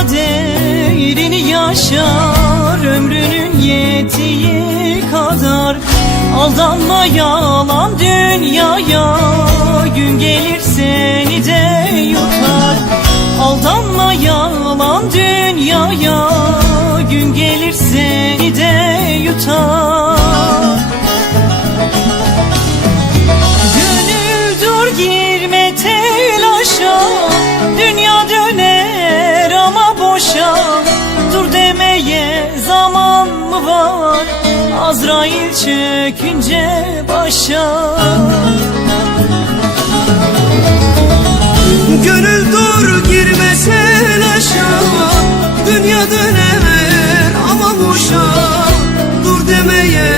kaderini yaşar Ömrünün yettiği kadar. Aldanma yalan dünyaya Gün gelir seni de yutar. Aldanma yalan dünyaya Gün gelir seni de yutar. Boşa Dur demeye zaman mı var? Azrail çökünce başa. Gönül dur girme telaşa Dünya döner ama boşa. Dur demeye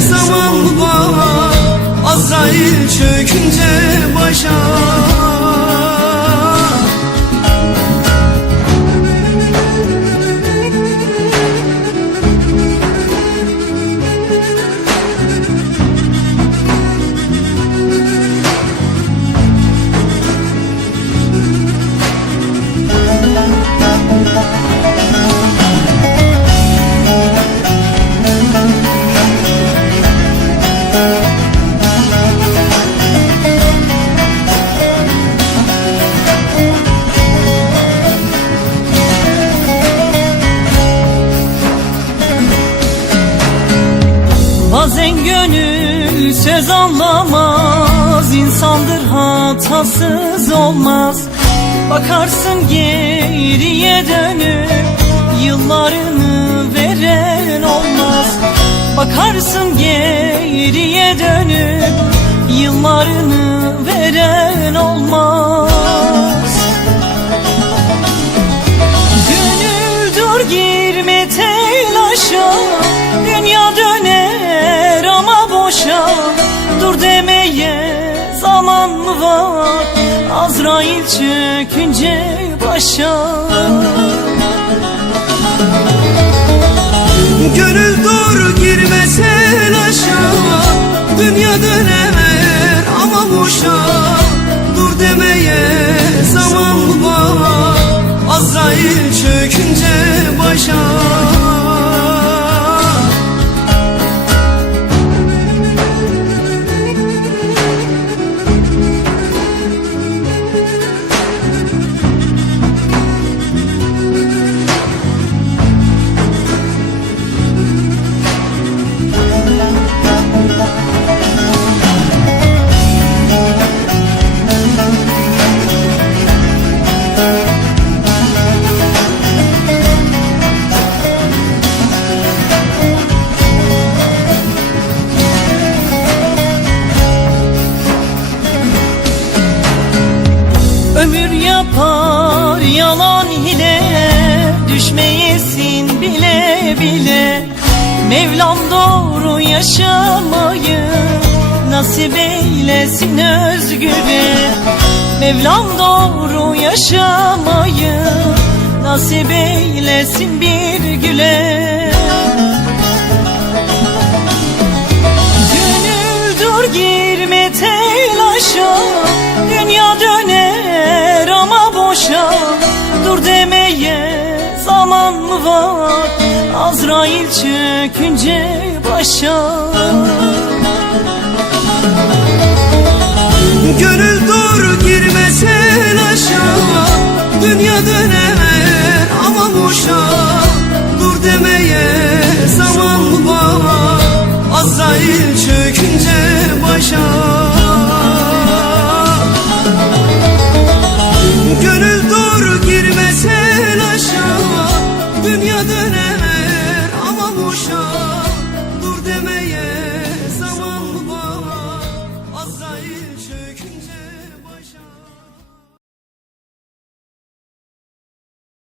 zaman mı var? Azrail çökünce başa gönül söz anlamaz insandır hatasız olmaz. Bakarsın geriye dönüp Yıllarını veren olmaz. Bakarsın geriye dönüp Yıllarını veren olmaz var Azrail çökünce başa Gönül dur girme telaşa Dünya döner ama boşa. Dur demeye zaman var Azrail çökünce başa Mevlam doğru yaşamayı Nasip eylesin özgüre. Mevlam doğru yaşamayı Nasip eylesin bir güle Azrail çökünce başa. Gönül dur girme telaşa Dünya döner ama boşa. Dur demeye zaman var Azrail çökünce